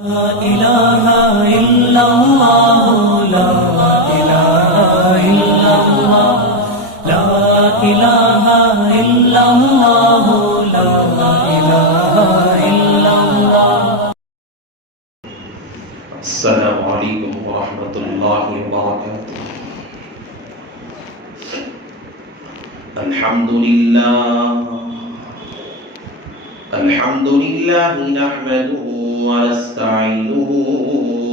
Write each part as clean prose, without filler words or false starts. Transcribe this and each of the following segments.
لا إله إلا الله لا إله إلا الله لا إله إلا الله لا إله إلا الله. السلام عليكم ورحمة الله وبركاته. الحمد لله نحمده ونستعينه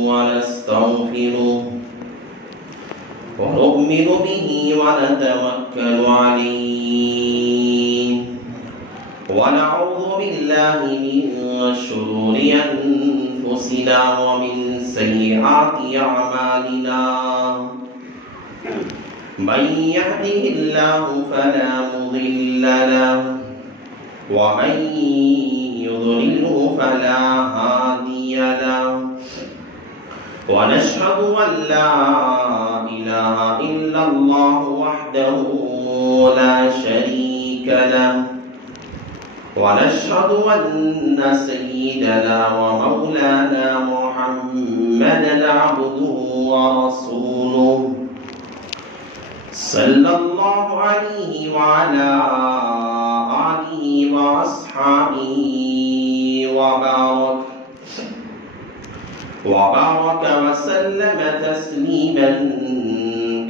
ونستغفره ونؤمن به ونتوكل عليه ونعوذ بالله من شرور أنفسنا ومن سيئات أعمالنا. من يهده الله فلا مضل له ومن يضلله فلا هادي له ونشهد أن لا إله إلا الله وحده لا شريك له ونشهد أن سيدنا ومولانا محمدا عبده ورسوله صلى الله عليه وعلى آله وأصحابه وبارك وسلم تسليما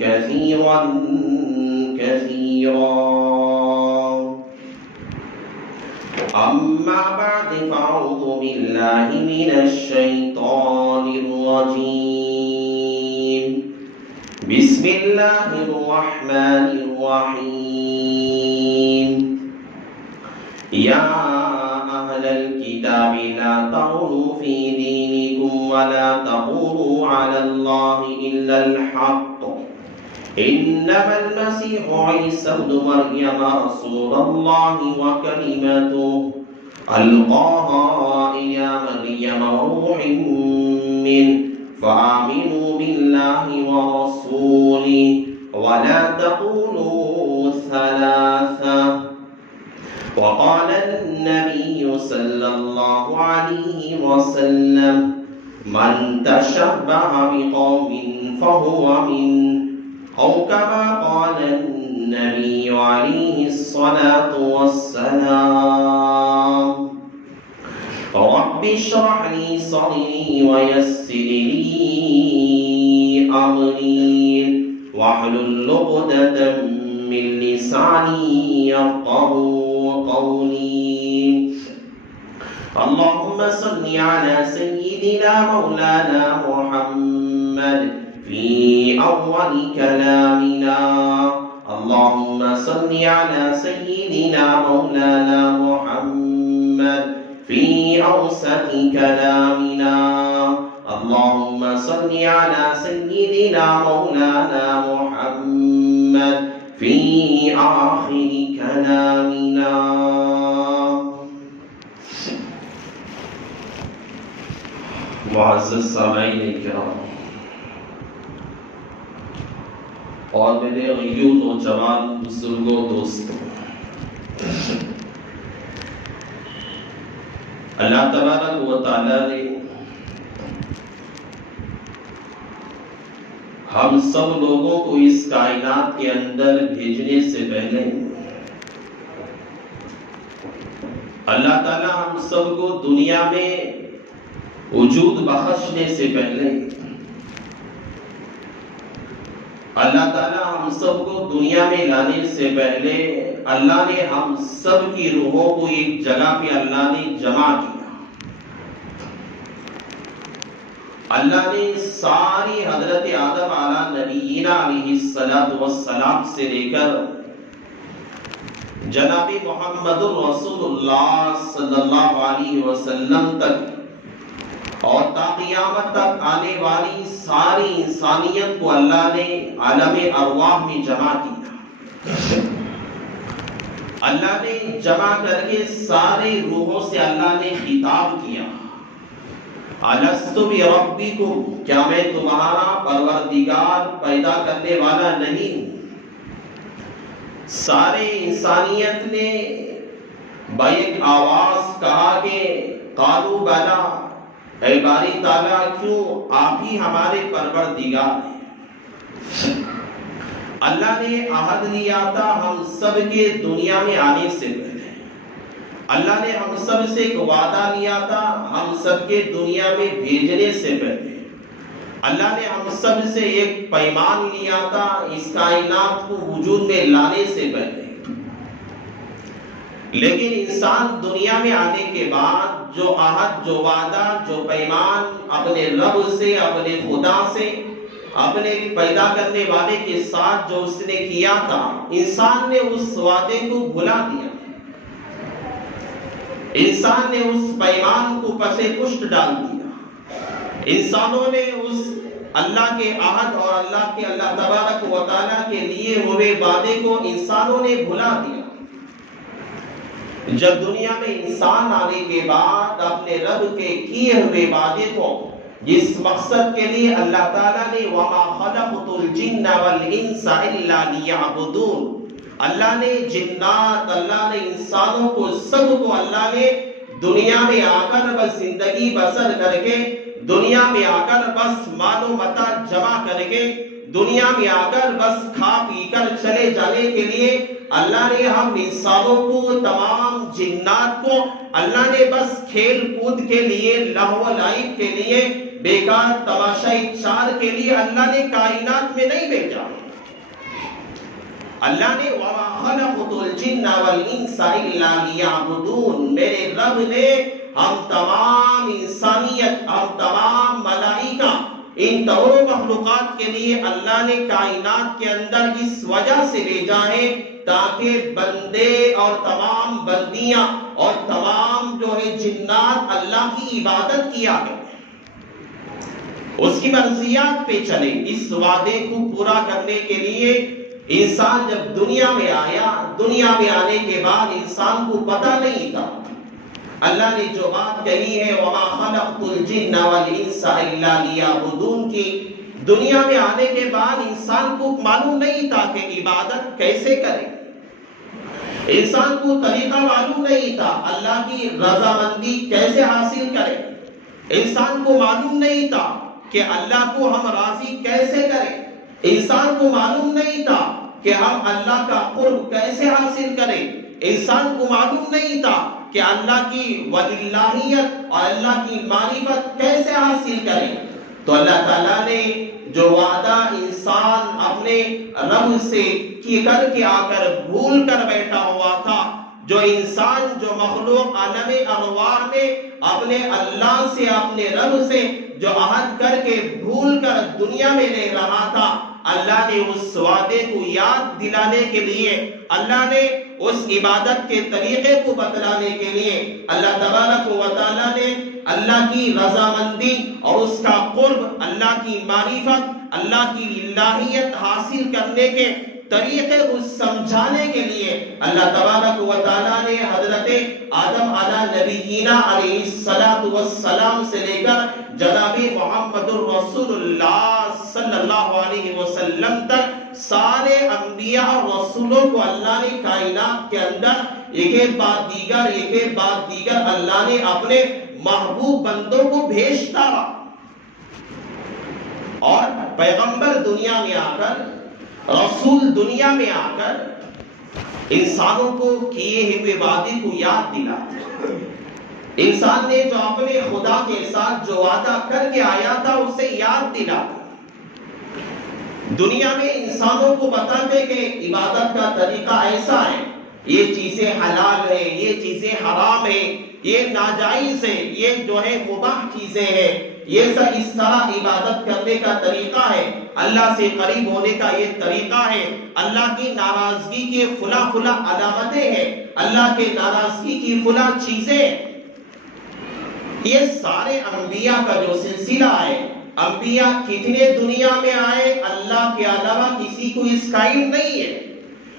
كثيرا أما بعد فأعوذ بالله من الشيطان الرجيم. بسم الله الرحمن الرحيم. يا أهل الكتاب لا تغلوا في دينكم ولا تقولوا على الله إلا الحق إنما المسيح عيسى ابن مريم رسول الله وكلمته ألقاها إلى مريم وروح منه فآمنوا بالله ورسوله ولا تقولوا ثلاثة. وقال النبي صلى الله عليه وسلم من تشبه بقوم فهو منه أو كما قال النبي عليه الصلاة والسلام. رب اشرح لي صدري ويسر لي أمري واحلل عقدة من لساني يفقهوا قولي. اللهم صل على سيدنا مولانا محمد في أول كلامنا. اللهم صل على سيدنا مولانا محمد في أوسط كلامنا. اللهم صل على سيدنا مولانا محمد في آخر كلامنا. معزز سامعین کرام اور میرے غیور نوجوان بزرگوں دوستوں، اللہ تبارک و تعالی نے ہم سب لوگوں کو اس کائنات کے اندر بھیجنے سے پہلے اللہ تعالی ہم سب کو دنیا میں وجود بخشنے سے پہلے اللہ تعالی ہم سب کو دنیا میں لانے سے پہلے اللہ نے ہم سب کی روحوں کو ایک جگہ پہ اللہ نے جمع کیا. اللہ نے ساری حضرت آدم علیہ نبینا علیہ السلام سے لے کر جناب محمد رسول اللہ صلی اللہ علیہ وسلم تک اور تا قیامت تک آنے والی ساری انسانیت کو اللہ نے عالم ارواح میں جمع کیا. اللہ نے جمع کر کے سارے روحوں سے اللہ نے خطاب کیا. الست بربکم، کیا میں تمہارا پروردگار پیدا کرنے والا نہیں ہوں؟ سارے انسانیت نے بیک آواز کہا کہ قالوا بلا، اے باری تعالیٰ کیوں آپ ہی ہمارے پروردگار ہیں۔ اللہ نے عہد لیا تھا ہم سب کے دنیا میں آنے سے پہلے، اللہ نے ہم سب سے ایک وعدہ لیا تھا ہم سب کے دنیا میں بھیجنے سے پہلے، اللہ نے ہم سب سے ایک پیمان لیا تھا اس کائنات کو وجود میں لانے سے پہلے، لیکن انسان دنیا میں آنے کے بعد جو عہد، جو وعدہ، جو پیمان اپنے رب سے، اپنے خدا سے، اپنے پیدا کرنے والے کے ساتھ جو اس نے کیا تھا، انسان نے اس وعدے کو بھلا دیا، انسان نے اس پیمان کو پسے پشت ڈال دیا، انسانوں نے اس اللہ کے عہد اور اللہ تبارک و تعالیٰ کے لیے ہوئے وعدے کو انسانوں نے بھلا دیا۔ جب دنیا میں انسان آنے کے بعد اپنے رب کے کیے ہوئے وعدے کو، جس مقصد کے لیے اللہ تعالیٰ نے وَمَا خَلَقْتُ الْجِنَّ وَالْإِنسَ إِلَّا لِيَعْبُدُونَ، اللہ نے جنات، اللہ نے انسانوں کو، سب کو اللہ نے دنیا میں آ کر بس زندگی بسر کر کے، دنیا میں آ کر بس مال و متاع جمع کر کے، دنیا میں آ کر بس کھا پی کر چلے جانے کے لیے اللہ نے ہم انسانوں کو، تمام جنات کو اللہ نے بس کھیل کود کے لیے، لہو و لعب کے لیے، بیکار تماشائی چار کے لیے اللہ نے کائنات میں نہیں بھیجا۔ اللہ نے وَمَا خَلَقْتُ الْجِنَّ وَالْإِنسَ إِلَّا لِيَعْبُدُونَ، میرے رب نے ہم تمام انسانیت، ہم تمام ملائکہ، ان تمام مخلوقات کے لیے اللہ نے کائنات کے اندر اس وجہ سے بھیجا ہے تاکہ بندے اور تمام بندیاں اور تمام جو ہے جنات اللہ کی عبادت کیا کریں، اس کی مرضیات پہ چلے۔ اس وعدے کو پورا کرنے کے لیے انسان جب دنیا میں آیا، دنیا میں آنے کے بعد انسان کو پتہ نہیں تھا، اللہ نے جو بات کہی ہے وَمَا خَلَقْتُ الْجِنَّ وَالْإِنسَ إِلَّا لِيَعْبُدُونَ کی، دنیا میں آنے کے بعد انسان کو معلوم نہیں تھا کہ عبادت کیسے کرے، انسان کو طریقہ معلوم نہیں تھا اللہ کی رضامندی کیسے حاصل کرے، انسان کو معلوم نہیں تھا کہ اللہ کو ہم راضی کیسے کریں، انسان کو معلوم نہیں تھا کہ ہم اللہ کا قرب کیسے حاصل کریں، انسان کو معلوم نہیں تھا کہ اللہ کی ولیلہیت اور اللہ کی معرفت کیسے حاصل کریں۔ تو اللہ تعالیٰ نے جو وعدہ انسان اپنے رب سے کر کے آ کر بھول کر بیٹھا ہوا تھا، جو انسان، جو مخلوق عالم ارواح میں اپنے اللہ سے، اپنے رب سے جو عہد کر کے بھول کر دنیا میں لے رہا تھا، اللہ نے اس وعدے کو یاد دلانے کے لیے، اللہ نے اس عبادت کے طریقے کو بتلانے کے لیے، اللہ تبارک و تعالیٰ نے اللہ کی رضامندی اور اس کا قرب، اللہ کی معرفت، اللہ کی الہیت حاصل کرنے کے طریقے کو سمجھانے کے لیے اللہ تبارک و تعالیٰ نے حضرت آدم علیہ نبینا علیہ السلام سے لے کر جناب محمد الرسول اللہ صلی اللہ علیہ وسلم تک سارے انبیاء اور رسولوں کو اللہ نے کائنات کے اندر ایک بعد دیگر اللہ نے اپنے محبوب بندوں کو بھیجتا رہا، اور پیغمبر دنیا میں آ کر، رسول دنیا میں آ کر انسانوں کو کیے ہوئے وعدے کو یاد دلاتے، انسان نے جو اپنے خدا کے ساتھ جو وعدہ کر کے آیا تھا اسے یاد دلاتے، دنیا میں انسانوں کو بتاتے کہ عبادت کا طریقہ ایسا ہے، یہ چیزیں حلال ہیں، یہ چیزیں حرام ہیں، یہ ناجائز ہے، یہ جو ہے مباح چیزیں ہیں، یہ سب اس طرح عبادت کرنے کا طریقہ ہے، اللہ سے قریب ہونے کا یہ طریقہ ہے، اللہ کی ناراضگی کی فلاں علامتیں ہیں، اللہ کے ناراضگی کی فلاں چیزیں، یہ سارے انبیاء کا جو سلسلہ ہے، انبیاء کتنے دنیا میں آئے، اللہ کے علاوہ کسی کو اس کا علم نہیں ہے۔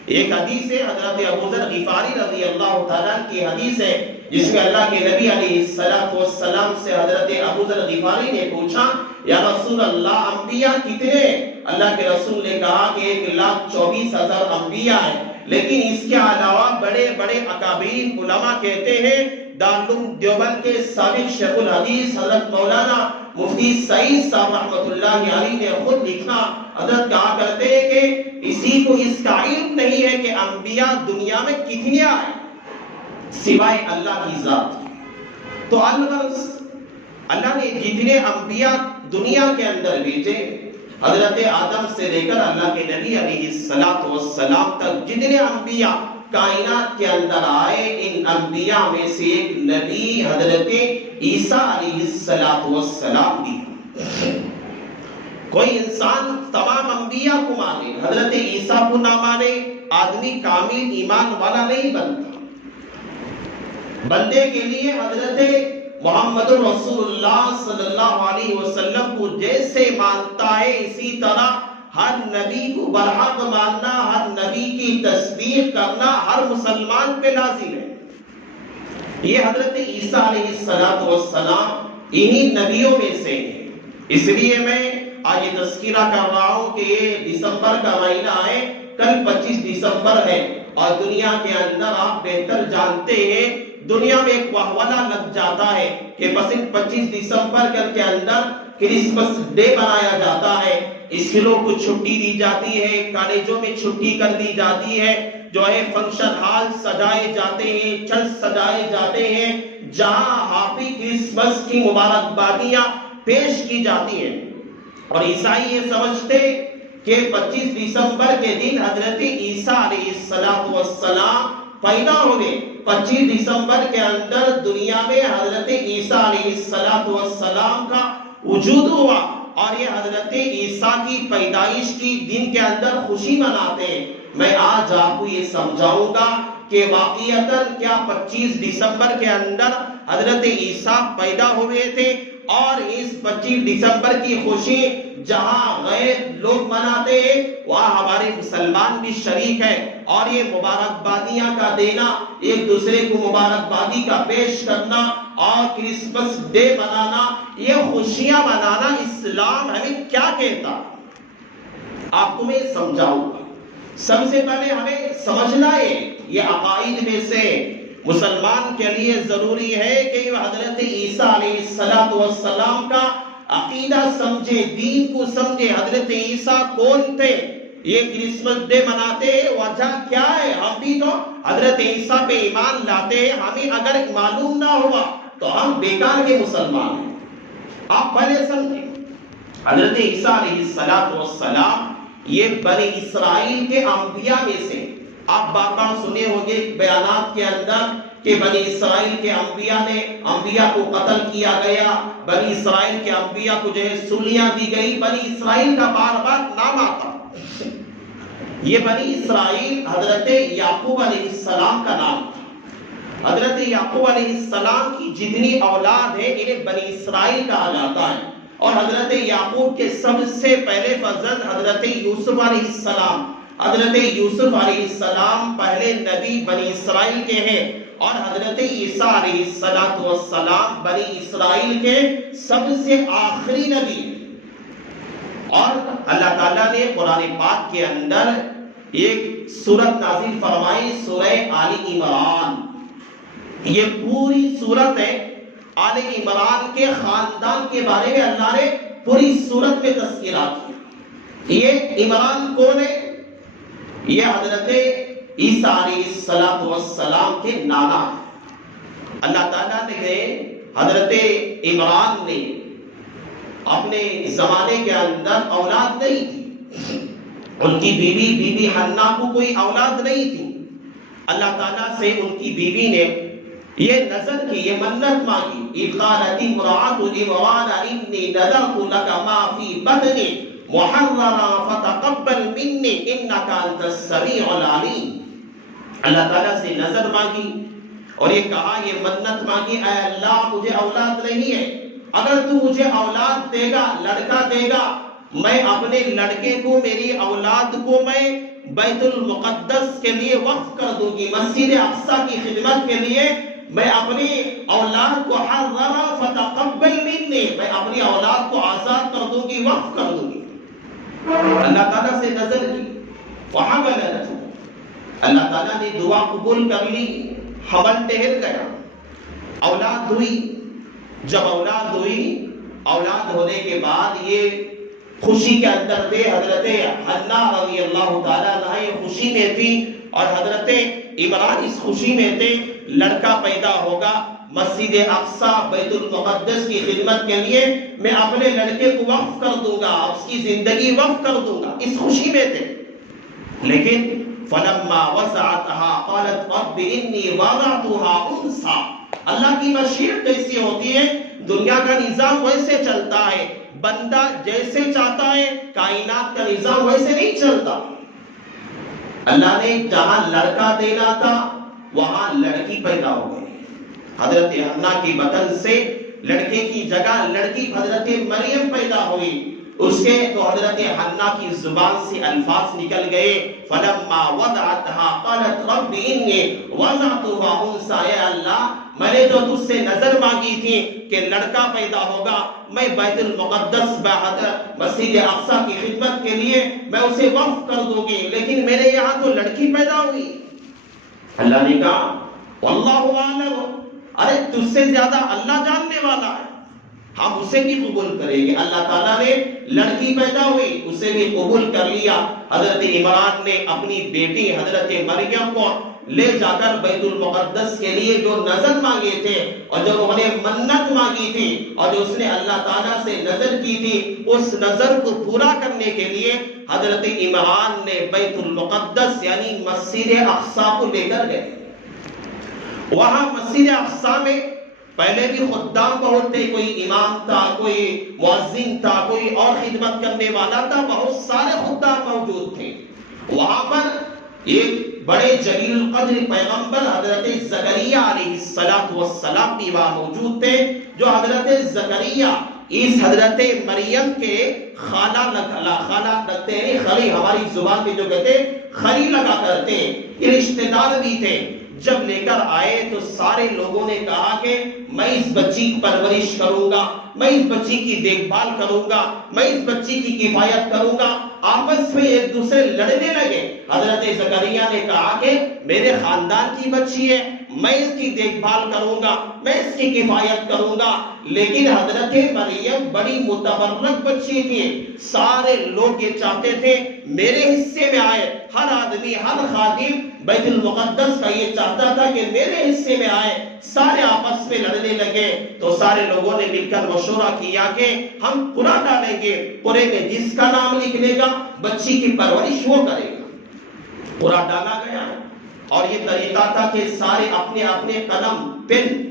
ایک حدیث ہے حضرت ابو ذر غفاری رضی اللہ تعالیٰ کی حدیث ہے، جس میں اللہ کے نبی علیہ السلام سے حضرت ابو ذر غفاری نے پوچھا، یا رسول اللہ انبیاء کتنے؟ اللہ کے رسول نے کہا کہ 1,24,000 انبیاء ہیں، لیکن اس کے علاوہ بڑے بڑے اکابرین علماء کہتے ہیں دارالعلوم دیوبند کے سابق شیخ الحدیث حضرت مولانا مفتی سعید صاحب رحمۃ اللہ علیہ نے خود لکھا، حضرت کہا کرتے ہیں کہ اسی کو اس کا علم نہیں ہے کہ انبیاء دنیا میں کتنے آئے سوائے اللہ کی ذات۔ تو اللہ نے جتنے انبیاء دنیا کے اندر بھیجے، حضرت آدم سے لے کر اللہ کے نبی علیہ السلام تک جتنے انبیاء کائنات کے اندر آئے، ان انبیاء میں سے ایک نبی حضرت عیسیٰ علیہ السلام بھی۔ کوئی انسان تمام انبیاء کو مانے، حضرت عیسیٰ کو نہ مانے، آدمی کامل ایمان والا نہیں بنتا۔ بندے کے لیے حضرت محمد رسول اللہ صلی اللہ علیہ وسلم کو جیسے مانتا ہے، اسی طرح ہر نبی کو برحق ماننا، ہر نبی کی تصدیق کرنا ہر مسلمان پہ لازم ہے۔ یہ حضرت عیسیٰ علیہ السلام انہی نبیوں میں سے ہیں۔ اس لیے میں آج یہ تذکرہ کر رہا ہوں کہ یہ دسمبر کا مہینہ ہے، کل 25 دسمبر ہے، اور دنیا کے اندر آپ بہتر جانتے ہیں دنیا میں ایک وہولہ لگ جاتا ہے کہ بس 25 دسمبر کے اندر کرسمس ڈے منایا جاتا ہے، اسکولوں کو چھٹی دی جاتی ہے، کالجوں میں چھٹی کر دی جاتی ہے، جو ہے فنکشن ہال سجائے جاتے ہیں، چرچ سجائے جاتے ہیں، جہاں ہیپی کرسمس کی مبارکبادیاں پیش کی جاتی ہیں۔ اور عیسائی یہ سمجھتے کہ 25 دسمبر کے دن حضرت عیسیٰ علیہ السلام پیدا ہوئے، 25 دسمبر کے اندر دنیا میں حضرت عیسیٰ علیہ السلام کا وجود ہوا، اور یہ حضرت عیسیٰ کی پیدائش کی دن کے اندر خوشی مناتے ہیں۔ میں آج آپ کو یہ سمجھاؤں گا کہ واقعیتاً کیا 25 دسمبر کے اندر حضرت عیسیٰ پیدا ہوئے تھے، اور اس 25 دسمبر کی خوشی جہاں غیر لوگ مناتے ہیں وہاں ہمارے مسلمان بھی شریک ہے، اور یہ مبارکبادیاں کا دینا، ایک دوسرے کو مبارکبادی کا پیش کرنا اور کرسمس ڈے منانا، یہ خوشیاں منانا اسلام ہمیں کیا کہتا؟ آپ کو میں سمجھاؤں گا۔ سب سے پہلے ہمیں سمجھنا ہے یہ عقائد میں سے مسلمان کے لیے ضروری ہے کہ حضرت عیسیٰ علیہ السلام کا عقیدہ سمجھے، دین کو سمجھے۔ حضرت عیسیٰ کون تھے؟ یہ کرسمس ڈے مناتے ہیں، وجہ کیا ہے؟ ہم بھی تو حضرت عیسیٰ پہ ایمان لاتے ہیں، ہمیں اگر معلوم نہ ہوا تو ہم بیکار کے مسلمان ہیں۔ آپ پہلے سمجھیں، حضرت عیسیٰ علیہ السلام یہ بنی اسرائیل کے انبیاء میں سے، آپ بار بار سنے ہوں گے بیانات کے اندر کہ بنی اسرائیل کے انبیاء کو قتل کیا گیا، بنی اسرائیل کے انبیاء کو جو ہے سولیاں دی گئی، بنی اسرائیل کا بار بار نام آتا۔ یہ بنی اسرائیل حضرت یعقوب علیہ السلام کا نام تھا۔ حضرت یعقوب علیہ السلام کی جتنی اولاد ہے انہیں بنی اسرائیل کہا جاتا ہے، اور حضرت یعقوب کے سب سے پہلے فرزند حضرت یوسف علیہ السلام، حضرت یوسف علیہ السلام پہلے نبی بنی اسرائیل کے ہیں، اور حضرت عیسیٰ علیہ السلام بنی اسرائیل کے سب سے آخری نبی۔ اور اللہ تعالیٰ نے قرآن پاک کے اندر ایک سورت نازل فرمائی، سورہ آل عمران۔ یہ پوری سورت ہے آل عمران کے خاندان کے بارے میں اللہ نے پوری سورت میں تذکرہ کیا۔ یہ عمران کون ہے؟ یہ حضرت عیسیٰ علیہ السلام کے نانا ہیں۔ اللہ تعالیٰ نے حضرت عمران نے اپنے زمانے کے اندر اولاد نہیں تھی، ان کی بی بی حنا کو کوئی اولاد نہیں تھی۔ اللہ تعالیٰ سے ان کی بیوی نے یہ نظر کی، یہ منت مانگی، اِذْ قَالَتِ امْرَأَتُ عِمْرَانَ إِنِّي نَذَرْتُ لَكَ مَا فِي بَطْنِي مُحَرَّرًا فَتَقَبَّلْ مِنِّي إِنَّكَ أَنْتَ السَّمِيعُ الْعَلِيمُ۔ اللہ تعالیٰ سے نظر مانگی اور یہ کہا، یہ منت مانگی، اے اللہ مجھے اولاد نہیں ہے، اگر تو مجھے اولاد دے گا، لڑکا دے گا، میں اپنے لڑکے کو، میری اولاد کو میں بیت المقدس کے لیے وقف کر دوں گی، مسجد اقصی کی خدمت کے لیے میں اپنی اولاد کو حررا فتقبل منی، میں اپنی اولاد کو آزاد کر دوں گی، وقف کر دوں گی۔ اللہ تعالیٰ سے نظر کی، وحملته، اللہ تعالیٰ نے دعا قبول کر لی، حمل ٹھہر گیا۔ اولاد ہوئی. جب اولاد ہوئی، اولاد ہونے کے بعد یہ خوشی کے اندر تھے. حضرت حنا رضی اللہ تعالیٰ عنہ یہ خوشی میں تھی اور حضرت عمران اس خوشی میں تھے لڑکا پیدا ہوگا، مسجد اقصی بیت المقدس کی خدمت کے لیے میں اپنے لڑکے کو وقف کر دوں گا، اس کی زندگی وقف کر دوں گا، اس خوشی میں تھے. لیکن فلما وسعتها قالت رب انی وضعتها انثى. اللہ کی مشیت کیسی ہوتی ہے؟ دنیا کا نظام ویسے چلتا ہے، بندہ جیسے چاہتا ہے، کائنات کا نظام ویسے نہیں چلتا. اللہ نے جہاں لڑکا دینا تھا وہاں لڑکی پیدا ہو گئی. حضرت حنا کی بطن سے لڑکے کی جگہ لڑکی حضرت مریم پیدا ہوئی. اس کے تو حضرت حنا کی زبان سے الفاظ نکل گئے فلما وضعتها قالت رب انی وضعتها انثى. اے اللہ میں نے تو تجھ سے نظر مانگی تھی کہ لڑکا پیدا ہوگا، میں بیت المقدس مسجد اقصی کی خدمت کے لیے میں اسے وقف کر دوں گی، لیکن میرے یہاں تو لڑکی پیدا ہوئی. اللہ نے کہا واللہ اعلم، ارے تجھ سے زیادہ اللہ جاننے والا ہے، ہم اسے بھی قبول کریں گے. اللہ تعالیٰ نے لڑکی پیدا ہوئی، اسے بھی قبول کر لیا. حضرت عمران نے اپنی بیٹی حضرت مریم کو لے جا کر بیت المقدس کے لیے جو نظر مانگے تھے اور جو انہوں نے منت مانگی تھی اور جو اس نے اللہ تعالیٰ سے نظر کی تھی، اس نظر کو پورا کرنے کے لیے حضرت عمران نے بیت المقدس یعنی مسجد اقصی کو لے کر گئے. وہاں مسجد اقصی میں پہلے بھی خدام بہت تھے، کوئی امام تھا، کوئی مؤذن تھا، کوئی اور خدمت کرنے والا تھا، بہت سارے خدام موجود تھے. وہاں پر ایک بڑے جلیل القدر پیغمبر حضرت زکریا علیہ السلام بھی وہاں موجود تھے، جو حضرت زکریا اس حضرت مریم کے خالہ لگتے ہیں، خلی ہماری زبان میں جو کہتے ہیں خلی لگا کرتے ہیں، یہ رشتہ دار بھی تھے. جب لے کر آئے تو سارے لوگوں نے کہا کہ میں اس بچی کی پرورش کروں گا، میں اس بچی کی دیکھ بھال کروں گا، میں اس بچی کی کفایت کروں گا. آپس میں ایک دوسرے لڑنے لگے. حضرت زکریا نے کہا کہ میرے خاندان کی بچی ہے، میں اس کی دیکھ بھال کروں گا، میں اس کی کفایت کروں گا. لیکن حضرت مریم بڑی متبرک بچی تھی. سارے لوگ یہ چاہتے تھے میرے حصے میں آئے، ہر آدمی ہر خادم بیت المقدس کا یہ چاہتا تھا کہ میرے حصے میں آئے. سارے آپس میں لڑنے لگے تو سارے لوگوں نے مل کر مشورہ کیا کہ ہم قرعہ ڈالیں گے، قرعے میں جس کا نام لکھنے گا بچی کی پرورش وہ کرے گا. قرعہ ڈالا گیا اور یہ طریقہ تھا کہ سارے اپنے اپنے قلم پن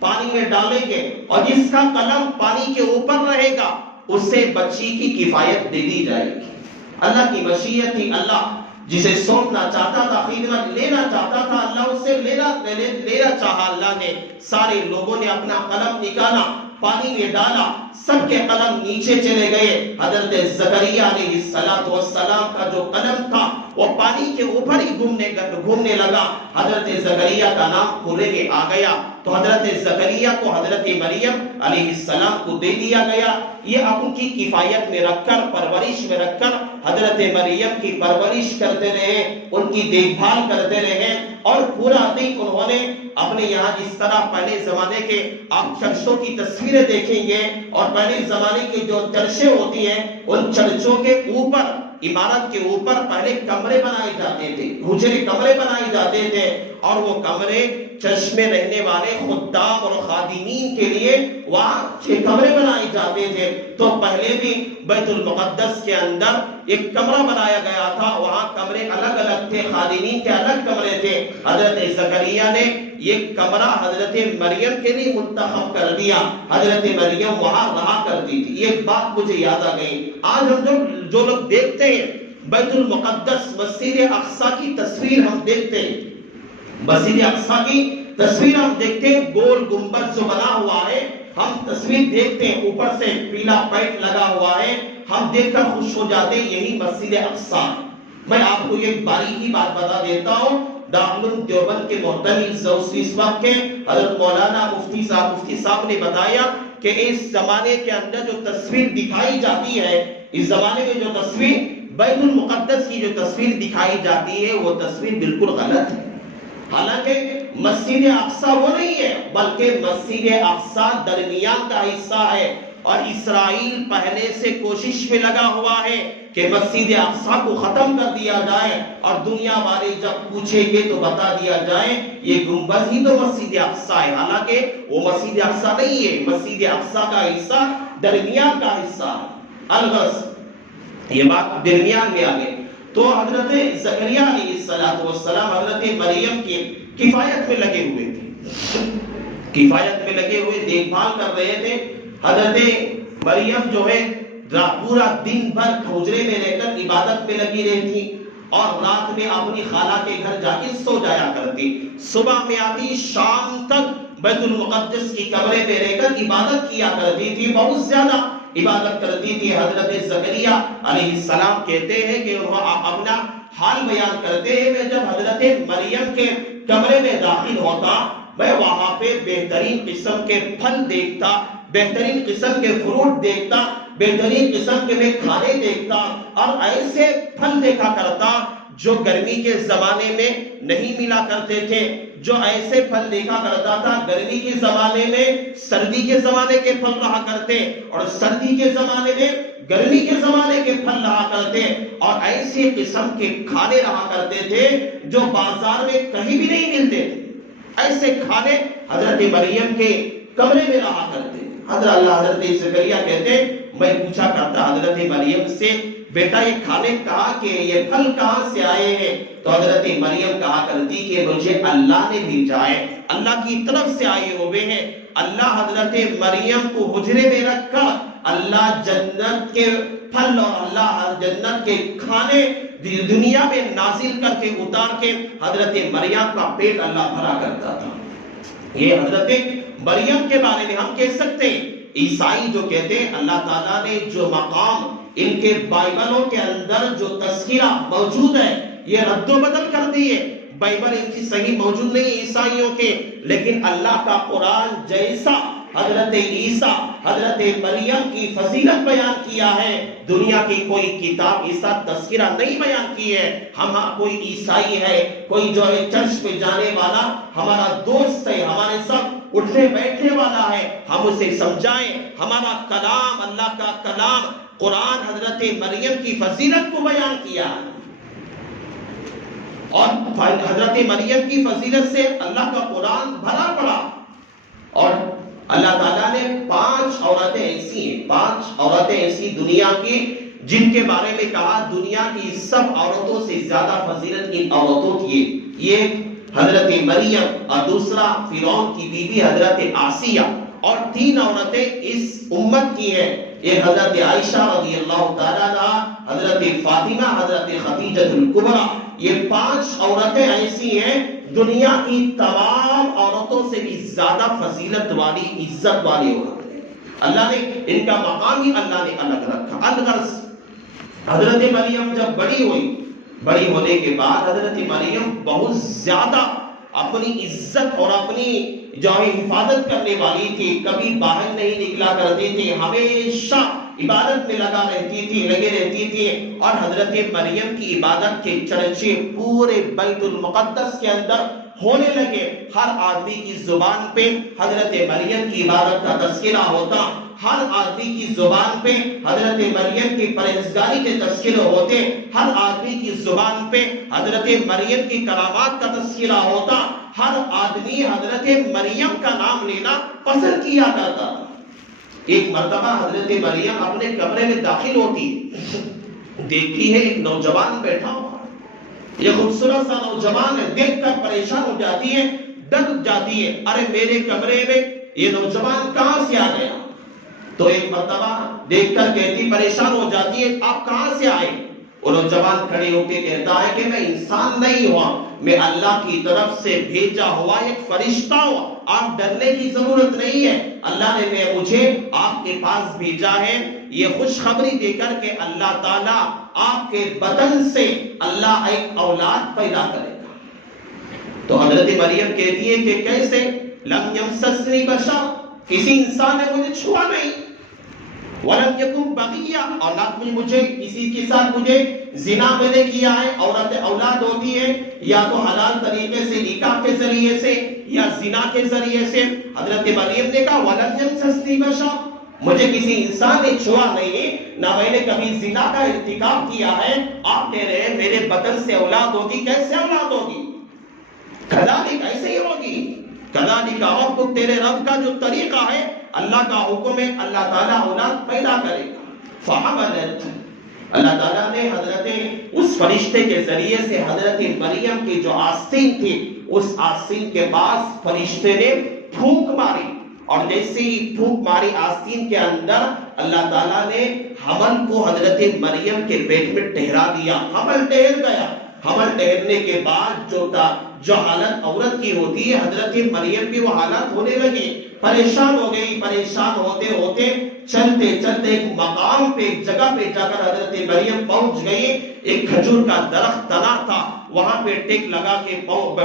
پانی میں ڈالیں گے اور جس کا قلم پانی کے اوپر رہے گا اسے بچی کی کفایت دے دی جائے گی. اللہ کی مشیت تھی. اللہ جسے سونپنا چاہتا تھا، خدمت لینا چاہتا تھا، اللہ اس سے لینا چاہا. اللہ نے سارے لوگوں نے اپنا قلم نکالا، پانی میں ڈالا، سب کے قلم نیچے چلے گئے. حضرت زکریا علیہ السلام کا جو قلم تھا وہ پانی کے اوپر ہی گھومنے لگا. حضرت زکریا کا نام قرعے میں آ گیا تو حضرت زکریا کو حضرت مریم علیہ السلام کو دے دیا گیا. یہ ان کی کفایت میں رکھ کر، پرورش میں رکھ کر حضرت مریم کی پرورش کرتے رہے، ان کی دیکھ بھال کرتے رہے. اور پورا دن انہوں نے اپنے یہاں جس طرح پہلے زمانے کے آپ چرچوں کی تصویریں دیکھیں گے اور پہلے زمانے کے جو چرچیں ہوتی ہیں ان چرچوں کے اوپر، عمارت کے اوپر پہلے کمرے بنائے جاتے تھے، حجرے کمرے بنائے جاتے تھے اور وہ کمرے چرچ میں رہنے والے خدام اور خادمین کے لیے وہاں کمرے بنائے جاتے تھے. تو پہلے بھی بیت المقدس کے اندر ایک کمرہ بنایا گیا تھا، وہاں کمرے الگ الگ تھے، خادمین کے الگ کمرے تھے. حضرت زکریا نے یہ کمرہ حضرت مریم کے لیے منتخب کر دیا. حضرت مریم وہاں رہا کرتی تھی. یہ بات مجھے یاد آ گئی. آج ہم جو لوگ دیکھتے ہیں بیت المقدس مسجد اقصی کی تصویر ہم دیکھتے ہیں، مسجد اقصی کی تصویر ہم دیکھتے ہیں، گول گنبد جو بنا ہوا ہے ہم تصویر دیکھتے ہیں، اوپر سے پیلا پینٹ لگا ہوا ہے، ہم دیکھ کر خوش ہو جاتے ہیں یہی مسجد اقصی. میں آپ کو ایک باریکی بات بتا دیتا ہوں. دارالعلوم دیوبند کے محتمل اس وقت کے حضرت مولانا مفتی صاحب نے بتایا کہ اس زمانے کے اندر جو تصویر دکھائی جاتی ہے، اس زمانے میں جو تصویر بیت المقدس کی جو تصویر دکھائی جاتی ہے وہ تصویر بالکل غلط ہے. حالانکہ مسجد اقصی وہ نہیں ہے، بلکہ مسجد اقصی درمیان کا حصہ ہے، اور اسرائیل پہلے سے کوشش میں لگا ہوا ہے کہ مسجد اقصی کو ختم کر دیا جائے، اور دنیا والے جب پوچھیں گے تو بتا دیا جائے یہ گنبد ہی تو مسجد اقصی ہے، حالانکہ وہ مسجد اقصی نہیں ہے، مسجد اقصی کا حصہ درمیان کا حصہ ہے۔ الغرض یہ بات درمیان میں آ گئی تو حضرت زکریا علیہ السلام حضرت مریم کی کفایت میں لگے ہوئے تھے، کفایت میں لگے ہوئے دیکھ بھال کر رہے تھے۔ حضرت مریم جو ہے پورا دن بھر حجرے میں رہ کر عبادت میں لگی رہتی، اور رات میں اپنی خالہ کے گھر جا کے سو جایا کرتی، صبح میں آتی، شام تک بیت المقدس کی کمرے میں رہ کر عبادت کیا کرتی تھی، بہت زیادہ عبادت کرتی تھی۔ حضرت زکریا علیہ السلام کہتے ہیں کہ وہ اپنا حال بیان کرتے ہیں، میں جب حضرت مریم کے کمرے میں داخل ہوتا، میں وہاں پہ بہترین قسم کے پھل دیکھتا، بہترین قسم کے فروٹ دیکھتا، بہترین قسم کے میں کھانے دیکھتا، اور ایسے پھل دیکھا کرتا جو گرمی کے زمانے میں نہیں ملا کرتے تھے، جو ایسے پھل دیکھا کرتا تھا گرمی کے زمانے میں سردی کے زمانے کے پھل رہا کرتے، اور سردی کے زمانے میں گرمی کے زمانے کے پھل رہا کرتے، اور ایسے قسم کے کھانے رہا کرتے تھے جو بازار میں کہیں بھی نہیں ملتے تھے۔ ایسے کھانے حضرت مریم کے کمرے میں رہا کرتے۔ حضرت زکریا کہتے میں پوچھا کرتا حضرت مریم سے، بیٹا یہ کھانے کہاں کے، یہ پھل کہاں سے آئے ہیں؟ تو حضرت مریم کہا کرتی کہ مجھے اللہ نے بھیجا ہے، اللہ کی طرف سے آئے ہوئے ہیں۔ اللہ حضرت مریم کو حجرے میں رکھا، اللہ جنت کے پھل اور اللہ جنت کے کھانے دنیا میں نازل کر کے اتار کے حضرت مریم کا پیٹ اللہ بھرا کرتا تھا۔ یہ حضرت مریم کے بارے میں ہم کہہ سکتے ہیں۔ عیسائی جو کہتے ہیں اللہ تعالیٰ نے جو مقام ان کے بائبلوں کے اندر جو تذکرہ موجود ہے یہ رد و بدل کر دیے، بائبل ان کی صحیح موجود نہیں عیسائیوں کے، لیکن اللہ کا قرآن جیسا حضرت عیسیٰ حضرت مریم کی فضیلت بیان کیا ہے، دنیا کی کوئی کتاب ایسا تذکرہ نہیں بیان کی ہے۔ ہم کوئی عیسائی ہے، کوئی جو ہے چرچ میں جانے والا ہمارا دوست ہے، ہمارے ساتھ اٹھنے بیٹھنے والا ہے، ہم اسے سمجھائیں ہمارا کلام، اللہ کا کلام قرآن حضرت مریم کی فضیلت کو بیان کیا، اور حضرت مریم کی فضیلت سے اللہ کا قرآن بھرا پڑا۔ اور اللہ تعالیٰ نے 5 عورتیں ایسی ہیں، 5 عورتیں ایسی دنیا کی جن کے بارے میں کہا دنیا کی سب عورتوں سے زیادہ فضیلت ان عورتوں کی، یہ حضرت مریم، اور دوسرا فرعون کی بیوی حضرت آسیہ، اور 3 عورتیں اس امت کی ہیں، یہ حضرت عائشہ رضی اللہ تعالیٰ عنہا، حضرت فاطمہ، حضرت خدیجہ الکبریٰ، یہ 5 عورتیں ایسی ہیں دنیا کی تمام عورتوں سے بھی زیادہ فضیلت والی، عزت والی عورتیں، اللہ نے ان کا مقام ہی اللہ نے الگ رکھا۔ الغرض حضرت مریم جب بڑی ہوئی، بڑی ہونے کے بعد حضرت مریم بہت زیادہ اپنی عزت اور اپنی جو حفاظت کرنے والی تھی، کبھی باہر نہیں نکلا کرتی تھی، ہمیشہ عبادت میں لگے رہتی تھی، اور حضرت مریم کی عبادت کے چرچے پورے بیت المقدس کے اندر ہونے لگے، ہر آدمی کی زبان پہ حضرت مریم کی عبادت کا تذکرہ ہوتا، ہر آدمی کی زبان پہ حضرت مریم کی پرہیزگاری کے تذکرے ہوتے، ہر آدمی کی زبان پہ حضرت مریم کی کرامات کا تذکرہ ہوتا، ہر آدمی حضرت مریم کا نام لینا پسند کیا کرتا۔ ایک مرتبہ حضرت مریم اپنے کمرے میں داخل ہوتی، دیکھتی ہے ایک نوجوان بیٹھا ہوا، یہ خوبصورت سا نوجوان ہے، دیکھ کر پریشان ہو جاتی ہے، ڈر جاتی ہے، ارے میرے کمرے میں یہ نوجوان کہاں سے آ گیا؟ تو ایک مرتبہ دیکھ کر کہتی، پریشان ہو جاتی ہے، آپ کہاں سے آئے؟ وہ نوجوان کھڑے ہو کے کہتا ہے کہ میں انسان نہیں ہوا، میں اللہ کی طرف سے بھیجا ہوا ایک فرشتہ ہوا، آپ ڈرنے کی ضرورت نہیں ہے، اللہ نے مجھے آپ کے پاس بھیجا ہے یہ خوشخبری دے کر کہ اللہ تعالیٰ آپ کے بدن سے اللہ ایک اولاد پیدا کرے گا۔ تو حضرت مریم کہتی ہے کہ کیسے؟ لم یمسسنی بشر، کسی انسان نے مجھے چھوا نہیں، وَلَمْ يَكُنْ بَغِيًّا، اور نہ مجھے کسی کے ساتھ مجھے زنا میں نے کیا ہے. عورت اولاد ہوتی ہے یا تو حلال طریقے سے نکاح کے ذریعے سے یا زنا کے ذریعے سے. حضرت مریم نے کہا وَلَمْ يَمْسَسْنِي بَشَرٌ، مجھے کسی انسان نے چھوا نہیں، نہ میں نے کبھی زنا کا ارتکاب کیا ہے. آپ کہہ رہے ہیں میرے بدن سے اولاد ہوگی، کیسے اولاد ہوگی؟ کذالک، ایسے ہی ہوگی. کذالک، اور تو تیرے رب کا جو طریقہ ہے، اللہ کا حکم ہے، اللہ تعالیٰ اولاد پیدا کرے گا. فحملت، اللہ تعالیٰ نے حضرت اس فرشتے کے ذریعے سے حضرت مریم کی جو آستین تھی، اس آستین کے پاس فرشتے نے پھونک ماری، اور جیسے ہی پھونک ماری آستین کے اندر، اللہ تعالیٰ نے حمل کو حضرت مریم کے پیٹ میں ٹھہرا دیا. حمل ٹھہر گیا. حمل ٹھہرنے کے بعد جو حالت عورت کی ہوتی ہے، حضرت مریم کی وہ حالت ہونے لگی. پریشان ہو گئی. پریشان ہوتے ہوتے چلتے چلتے ایک مقام پہ، ایک جگہ پہ جا کر حضرت مریم پہنچ گئی. ایک کھجور کا درخت تنا تھا، وہاں پہ ٹیک لگا کے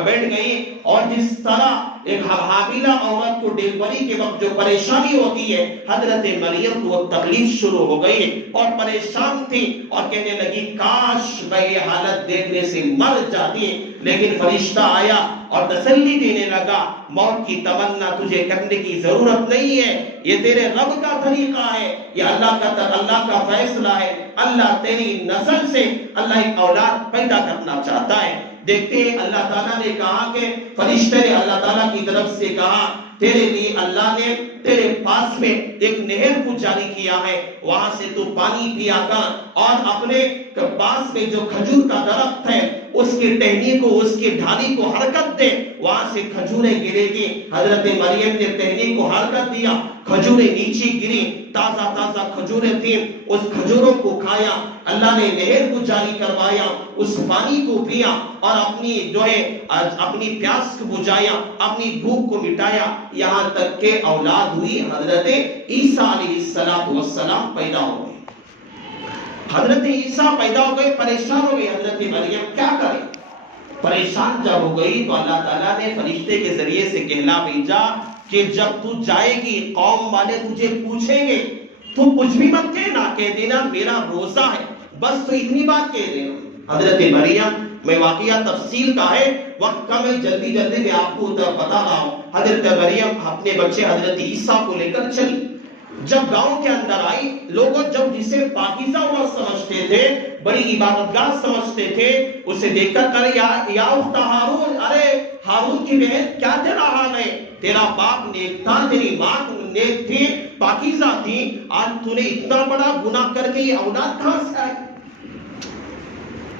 بیٹھ گئی. اور جس طرح ایک حاملہ عورت کو ڈیلیوری کے وقت جو پریشانی ہوتی ہے، حضرت مریم کو وہ تکلیف شروع ہو گئی اور پریشان تھی اور کہنے لگی کاش میں یہ حالت دیکھنے سے مر جاتی. لیکن فرشتہ آیا اور تسلی دینے لگا، موت کی تمنا تجھے کرنے کی ضرورت نہیں ہے، یہ تیرے رب کا طریقہ ہے، یہ اللہ کا فیصلہ ہے. اللہ تیری نسل سے اللہ ایک اولاد پیدا کرنا چاہتا ہے. دیکھتے ہیں اللہ تعالیٰ نے کہا کہ فرشتے نے اللہ تعالیٰ کی طرف سے کہا تیرے لیے اللہ نے تیرے پاس میں ایک نہر کو جاری کیا ہے، وہاں سے تو پانی پیا کر اور اپنے پاس میں جو کھجور کا درخت ہے اس کی ٹہنی کو، اس کی ڈھالی کو حرکت دے، وہاں سے کھجوریں گرے گی. حضرت مریم نے ٹہنی کو حرکت دیا، کھجوریں نیچے گری. تازہ تازہ کھجوریں تھیں، اس کھجوروں کو کھایا. اللہ نے نہر کو جاری کروایا، اس پانی کو پیا اور اپنی پیاس کو بجھایا، اپنی بھوک کو مٹایا، یہاں تک کہ اولاد ہوئی. حضرت عیسیٰ علیہ السلام پیدا ہو گئے. حضرت عیسیٰ پیدا ہو گئے. پریشان ہو گئی حضرت مریم، کیا کرے؟ پریشان جب ہو گئی تو اللہ تعالیٰ نے فرشتے کے ذریعے سے کہلا بھیجا کہ جب تو جائے گی قوم والے تجھے پوچھیں گے تو کچھ بھی مت کہنا، کہہ دینا میرا روزہ ہے، بس تو اتنی بات کہہ دینا. حضرت مریم، میں واقعہ تفصیل کا ہے، وقت کا میں جلدی میں آپ کو بتا رہا ہوں. حضرت مریم اپنے بچے حضرت عیسیٰ کو لے کر چلی. جب گاؤں کے اندر آئی، لوگ جب جسے پاکیزہ ہوا سمجھتے تھے، بڑی عبادتگاہ سمجھتے تھے، اسے دیکھ کر کرے یا اخت ہارون، ارے ہارون کی بہن کیا تیرا حال ہے؟ تیرا باپ نیک تھا، تیری ماں نیک تھی، پاکیزہ تھی، آج تو نے اتنا بڑا گناہ کر کے یہ اولاد کہاں سے آئی؟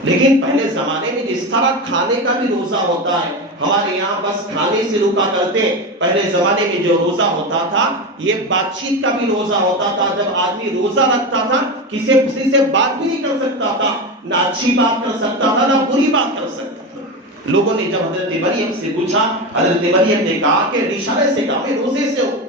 لیکن پہلے زمانے میں جس طرح کھانے کا بھی روزہ ہوتا ہے، ہمارے یہاں بس کھانے سے روکا کرتے، پہلے زمانے میں جو روزہ ہوتا تھا یہ بات چیت کا بھی روزہ ہوتا تھا. جب آدمی روزہ رکھتا تھا کسی سے بات بھی نہیں کر سکتا تھا، نہ اچھی بات کر سکتا تھا نہ بری بات کر سکتا تھا. لوگوں نے جب حضرت مریم سے پوچھا، حضرت مریم نے کہا کہ اشارے سے کہا میں روزے سے ہوں،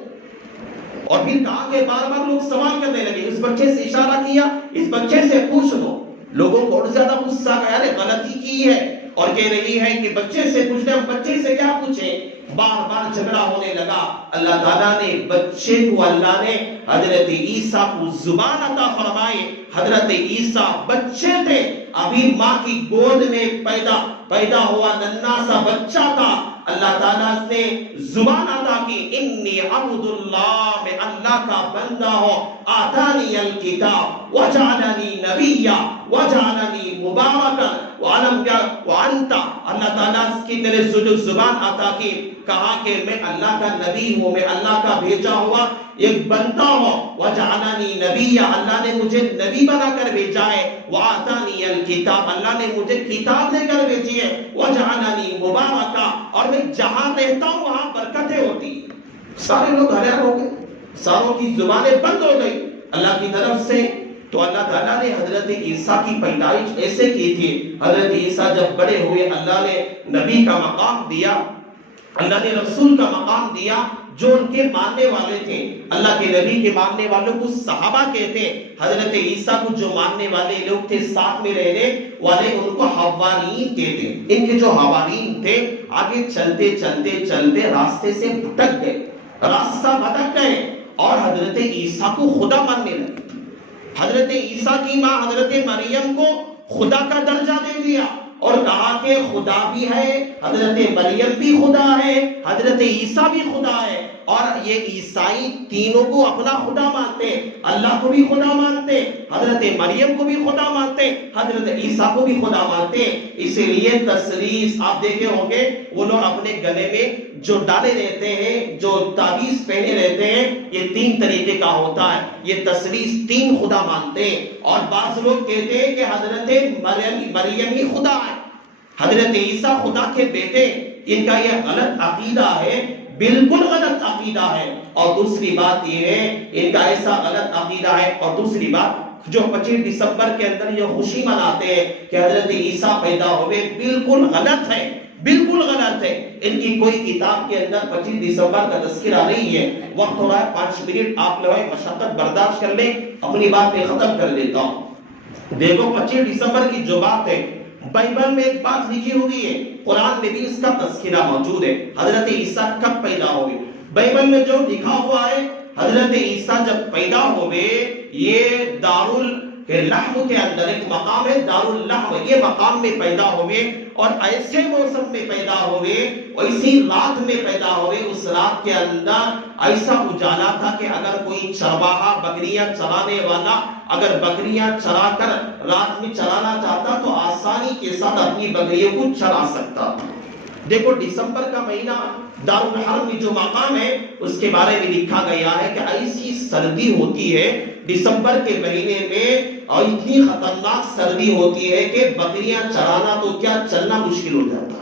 اور پھر کہا کہ بار بار لوگ سوال کرنے لگے، اس بچے سے اشارہ کیا، اس بچے سے پوچھ لو. لوگوں کو اور زیادہ غصہ آیا، نے غلطی کی ہے اور کہہ رہی ہے کہ بچے سے پوچھ لیں، بچے سے کیا پوچھیں؟ بار بار جھگڑا ہونے لگا. اللہ تعالیٰ نے بچے کو، اللہ نے حضرت عیسیٰ کو زبان عطا فرمائے. حضرت عیسیٰ بچے تھے، ابھی ماں کی گود میں پیدا ہوا ننھا سا بچہ تھا. اللہ تعالیٰ نے زبان عطا کی، انی عبد اللہ، میں اللہ کا بندہ ہوں، آتانی الکتاب وجعلنی نبیا وجعلنی مبارکا وانت، اللہ تعالیٰ کی تیرے زبان عطا کی، کہا کہ میں اللہ کا نبی ہوں، میں اللہ کا بھیجا ہوا ایک بندہ ہوں. وجعلنی نبیا، اللہ نے مجھے نبی بنا کر بھیجا ہے. وآتانی الکتاب، اللہ نے مجھے کتاب دے کر بھیجی ہے. وجعلنی مبارکا، اور میں جہاں رہتا ہوں وہاں برکتیں ہوتی. سارے لوگ حیران ہو گئے، ساروں کی زبانیں بند ہو گئی اللہ کی طرف سے. تو اللہ تعالیٰ نے حضرت عیسیٰ کی پیدائش ایسے کی تھی. حضرت عیسیٰ جب بڑے ہوئے، اللہ نے نبی کا مقام دیا، اللہ نے رسول کا مقام دیا. جو ان کے ماننے والے تھے، اللہ کے نبی کے ماننے والوں کو صحابہ کہتے ہیں. حضرت عیسیٰ کو جو ماننے والے لوگ تھے، ساتھ میں رہنے والے، ان کو حوارین کہتے ہیں. ان کے جو حوارین تھے، آگے چلتے راستے سے بھٹک گئے، راستہ بھٹک گئے اور حضرت عیسیٰ کو خدا ماننے لگے. حضرت عیسیٰ کی ماں حضرت مریم کو خدا کا درجہ دے دیا اور کہا کہ خدا بھی ہے، حضرت مریم بھی خدا ہے، حضرت عیسیٰ بھی خدا ہے. اور یہ عیسائی تینوں کو اپنا خدا مانتے، اللہ کو بھی خدا مانتے، حضرت مریم کو بھی خدا مانتے، حضرت عیسیٰ کو بھی خدا مانتے. اسی لیے تثلیث آپ دیکھے ہوں گے، وہ لوگ اپنے گلے میں جو ڈالے رہتے ہیں، جو تعویذ پہنے رہتے ہیں، یہ 3 طریقے کا ہوتا ہے. یہ تثلیث 3 خدا مانتے ہیں. اور بعض لوگ کہتے ہیں کہ حضرت مریم ہی خدا ہے، حضرت عیسیٰ خدا کے بیٹے. ان کا یہ غلط عقیدہ ہے، بالکل غلط عقیدہ ہے. اور دوسری بات یہ ہے، ان کا ایسا غلط عقیدہ ہے. اور دوسری بات، جو 25 دسمبر کے اندر یہ خوشی مناتے ہیں کہ حضرت عیسیٰ پیدا ہوئے، بالکل غلط ہے، بالکل غلط ہے. ان کی کوئی کتاب کے اندر 25 دسمبر کا تذکرہ نہیں ہے. وقت ہو رہا ہے، 5 منٹ آپ لوگ مشقت برداشت کر لیں، اپنی بات میں ختم کر لیتا ہوں. دیکھو 25 دسمبر کی جو بات ہے، بائبل میں ایک بات لکھی ہوئی ہے، قرآن میں بھی اس کا تذکرہ موجود ہے. حضرت عیسیٰ کب پیدا ہوئے؟ بائبل میں جو لکھا ہوا ہے، حضرت عیسیٰ جب پیدا ہوئے، یہ داراللحم کے اندر ایک مقام ہے، داراللحم، یہ مقام میں پیدا ہوئے. اور ایسے موسم میں پیدا ہوئے، اسی رات میں پیدا ہوئے. اس رات کے اندر ایسا اجالا تھا کہ اگر کوئی چرواہا، بکریاں چرانے والا اگر بکریاں چرا کر رات میں چرانا چاہتا تو آسانی کے ساتھ اپنی بکریوں کو چرا سکتا. دیکھو دسمبر کا مہینہ، دارالحرم میں جو مقام ہے، اس کے بارے میں لکھا گیا ہے کہ ایسی سردی ہوتی ہے دسمبر کے مہینے میں، اور اتنی خطرناک سردی ہوتی ہے کہ بکریاں چرانا تو کیا چلنا مشکل ہو جاتا.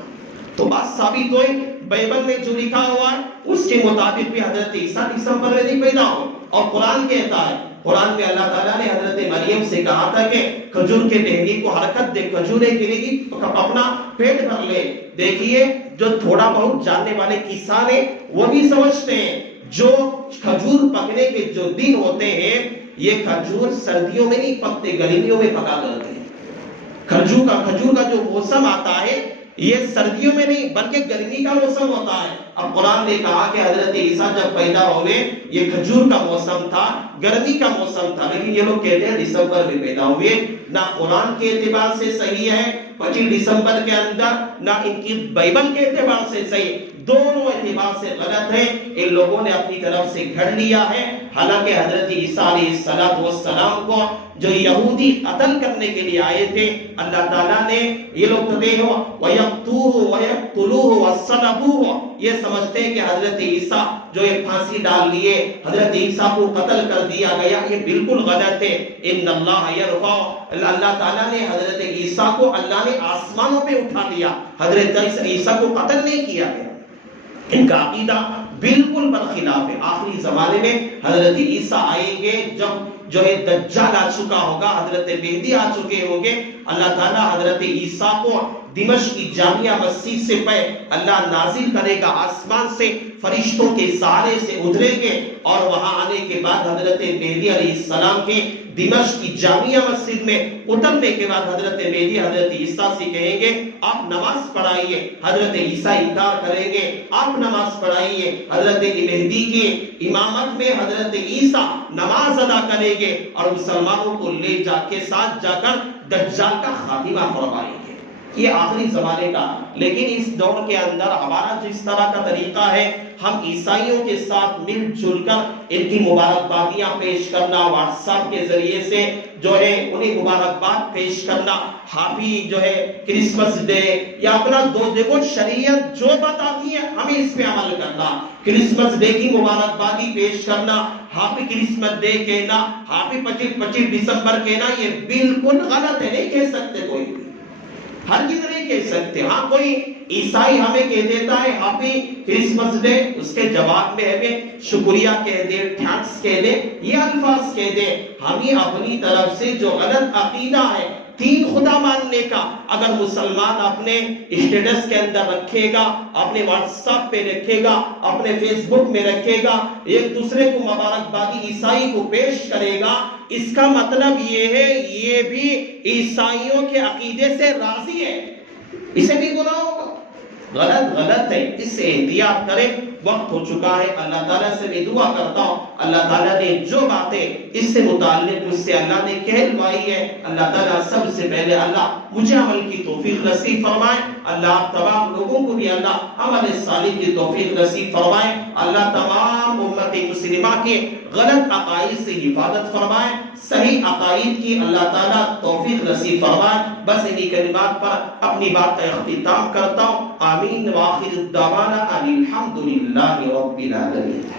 تو بات ثابت ہوئی، بائبل میں جو لکھا ہوا ہے اس کے مطابق بھی حضرت عیسیٰ دسمبر میں نہیں پیدا ہو. اور قرآن کہتا ہے، قرآن میں اللہ تعالیٰ نے حضرت مریم سے کہا تھا کہ کھجور کے ٹہنی کو حرکت دے، کھجوریں گرے گی اپنا پیٹ بھر لے. دیکھیے جو تھوڑا بہت جاننے والے کسان ہیں وہ بھی سمجھتے ہیں، جو کھجور پکنے کے جو دن ہوتے ہیں، یہ کھجور سردیوں میں نہیں پکتے، گرمیوں میں پکا کرتے ہیں. کھجور کا جو موسم آتا ہے یہ سردیوں میں نہیں بلکہ گرمی کا موسم ہوتا ہے. اب قرآن نے کہا کہ حضرت عیسیٰ جب پیدا ہوئے یہ کھجور کا موسم تھا، گرمی کا موسم تھا. لیکن یہ لوگ کہتے ہیں دسمبر میں پیدا ہوئے. نہ قرآن کے اعتبار سے صحیح ہے 25 دسمبر کے اندر، نہ ان کی بائبل کے اعتبار سے صحیح، دونوں اعتبار سے غلط ہے. ان لوگوں نے اپنی طرف سے گھڑ لیا ہے. حالانکہ حضرت عیسیٰ علیہ السلام کو جو یہودی قتل کرنے کے لیے آئے تھے، اللہ تعالیٰ نے یہ لوگ کہتے ہو وَيَقْتُوهُ وَيَقْتُلُوهُ وَالصَّلَبُوهُ، یہ سمجھتے ہیں کہ حضرت عیسیٰ جو ایک پھانسی ڈال لیے، حضرت عیسیٰ کو قتل کر دیا گیا. یہ بالکل غلط ہے. ان اللہ یرفع، اللہ تعالیٰ نے حضرت عیسیٰ کو اللہ نے آسمانوں پہ اٹھا لیا، حضرت عیسیٰ کو قتل نہیں کیا گیا. ان کا عقیدہ بالکل برخلاف ہے. آخری زمانے میں حضرت عیسیٰ آئیں گے، جب جو ہے دجال آ چکا ہوگا، حضرت مہدی آ چکے ہوں گے. اللہ تعالیٰ حضرت عیسیٰ کو دمشق کی جامعہ مسجد سے پہ اللہ نازل کرے گا، آسمان سے فرشتوں کے سہارے سے اتریں گے، اور وہاں آنے کے بعد حضرت مہدی علیہ السلام کے دمشق کی جامعہ مسجد میں اترنے کے بعد حضرت مہدی حضرت عیسیٰ سے کہیں گے آپ نماز پڑھائیے. حضرت عیسیٰ انکار کریں گے، آپ نماز پڑھائیے. حضرت مہدی کی امامت میں حضرت عیسیٰ نماز ادا کریں گے اور مسلمانوں کو لے جا کے ساتھ جا کر دجال کا خاتمہ فرمائیں گے. یہ آخری زمانے کا. لیکن اس دور کے اندر ہمارا جس طرح کا طریقہ ہے، ہم عیسائیوں کے ساتھ مل جل کر ان کی مبارکبادیاں پیش کرنا، واٹس ایپ کے ذریعے سے جو ہے انہیں مبارکباد پیش کرنا، ہیپی جو ہے کرسمس ڈے یا اپنا دیکھو شریعت جو بتاتی ہے ہمیں اس پہ عمل کرنا. کرسمس ڈے کی مبارکبادی پیش کرنا، ہیپی کرسمس ڈے کہنا، ہیپی 25 دسمبر کہنا، یہ بالکل غلط ہے. نہیں کہہ سکتے، کوئی ہر چیز نہیں کہہ سکتے. ہاں کوئی عیسائی ہمیں کہہ دیتا ہے ہیپی کرسمس ڈے، اس کے جواب میں ہمیں شکریہ کہہ دے، تھینکس کہہ دے، یہ الفاظ کہہ دے. ہمیں اپنی طرف سے جو غلط عقیدہ ہے 3 خدا ماننے کا، اگر مسلمان اپنے اسٹیٹس کے اندر رکھے گا، اپنے واٹس ایپ پہ رکھے گا، اپنے فیس بک میں رکھے گا، ایک دوسرے کو مبارکبادی عیسائی کو پیش کرے گا، اس کا مطلب یہ ہے یہ بھی عیسائیوں کے عقیدے سے راضی ہے، اسے بھی گناہ ہوگا. غلط ہے. اس سے احتیاط کریں. وقت ہو چکا ہے. اللہ تعالیٰ سے میں دعا کرتا ہوں اللہ تعالیٰ نے جو باتیں اس سے متعلق مجھ سے اللہ نے کہلوائی ہے اللہ تعالیٰ سب سے پہلے اللہ مجھے عمل کی توفیق نصیب فرمائے. اللہ تمام لوگوں کو بھی اللہ عمل صالح کی توفیق نصیب فرمائے. اللہ تمام امت مسلمہ کے غلط عقائد سے حفاظت فرمائے, صحیح عقائد کی اللہ تعالیٰ توفیق نصیب فرمائے. بس انہی کلمات پر اپنی بات کا اختتام کرتا ہوں. آمین وآخر الدعوانا ان الحمدللہ رب العالمین.